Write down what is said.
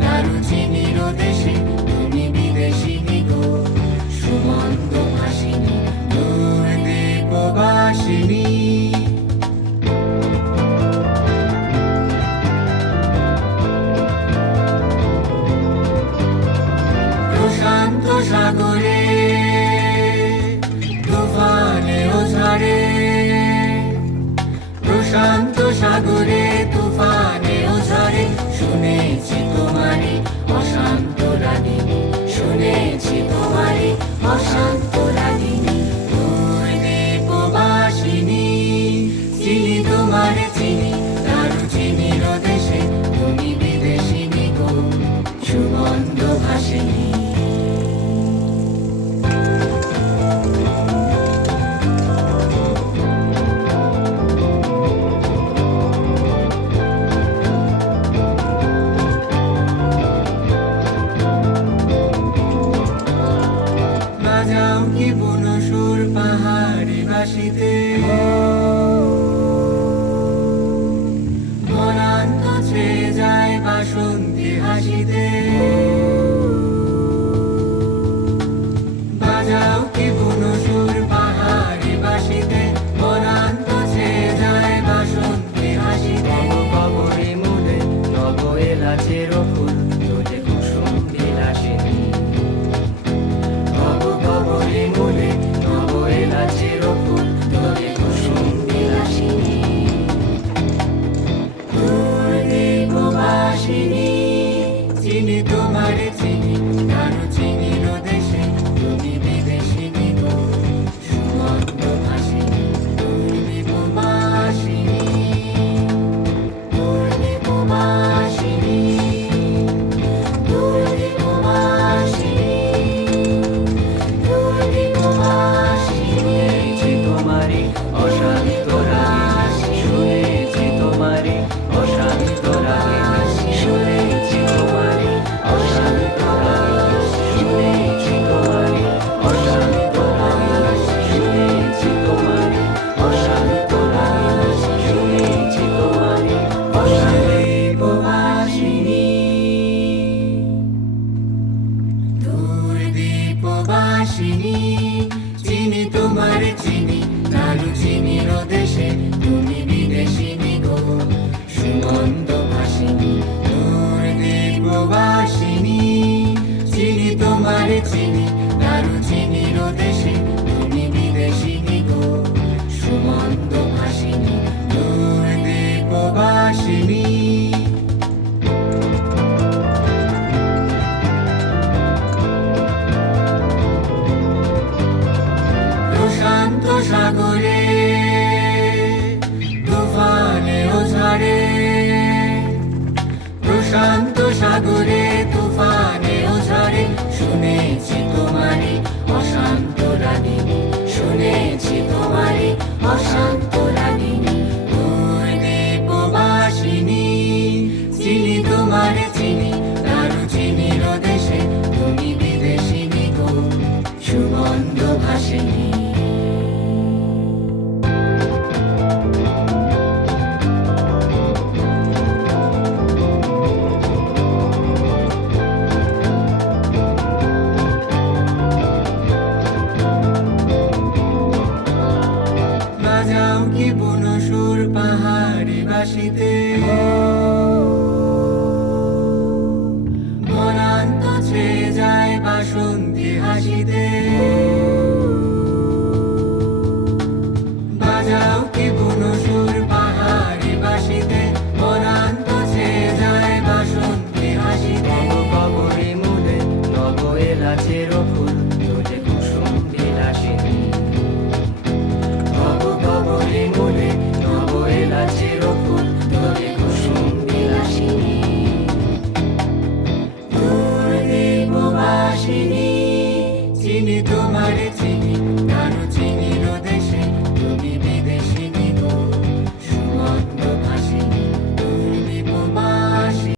Narutini. Zero. তোমায় চিনি নারু চিনির দেশে তুমি বিদেশিনী গো। সুমন্ত ভাসিনী, দূর দীপবাসিনী চিনি তোমার চিনি নারু চিনির দেশে তুমি বিদেশিনী গো। সুমন্ত ভাসিনী, দূর দীপবাসিনী I nasciti. Oh.